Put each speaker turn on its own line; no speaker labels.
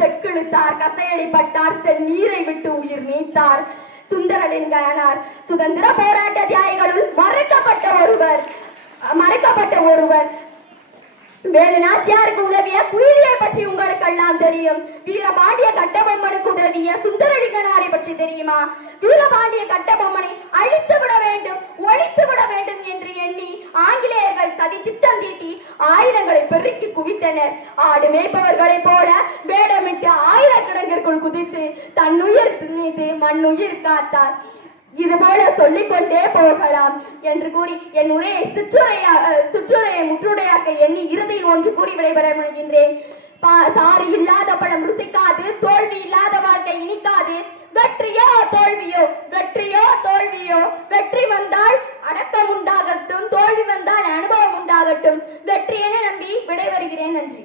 செக்கிழுத்தார் கசையடிப்பட்டார் செந்நீரை விட்டு உயிர் நீத்தார். சுந்தரலின் கயனார் சுதந்திர போராட்ட தியாகிகளுள் மறைக்கப்பட்ட ஒருவர் மறுக்கப்பட்ட ஒருவர். வேலு நாச்சியாருக்கு உதவிய குயிலியை பற்றி உங்களுக்கு எல்லாம் தெரியும். வீரபாண்டிய கட்டபொம்மனுக்கு உதவிய சுந்தரலிங்கனாரை பற்றி தெரியுமா? வீரபாண்டிய கட்டபொம்மனை அழித்து விட வேண்டும் ஒழித்து விட வேண்டும் என்று எண்ணி ஆங்கிலேயர்கள் சதி ஆயுதங்களை பெருக்கி குவித்தனர். ஆடு மேய்ப்பவர்களை போல வேடமிட்டு ஆயுத கிடங்கிற்குள் குதித்து தன்னுயிர் நீத்து மண்ணுயிர் காத்தார் இது போல சொல்லிக் கொண்டே போகலாம் என்று கூறி என் உரையை சுற்றுரையா சுற்றுரையை முற்றுரையாக்க எண்ணி இறுதியில் ஒன்று கூறி விடைபெற முனைகின்றேன். பா- இல்லாத பழம் ருசிக்காது தோல்வி இல்லாத வாழ்க்கை இனிக்காது. வெற்றியோ தோல்வியோ வெற்றியோ தோல்வியோ வெற்றி வந்தால் அடக்கம் உண்டாக ஆகட்டும். உண்டாகட்டும் வெற்றி என நம்பி விடைபெறுகிறேன். நன்றி.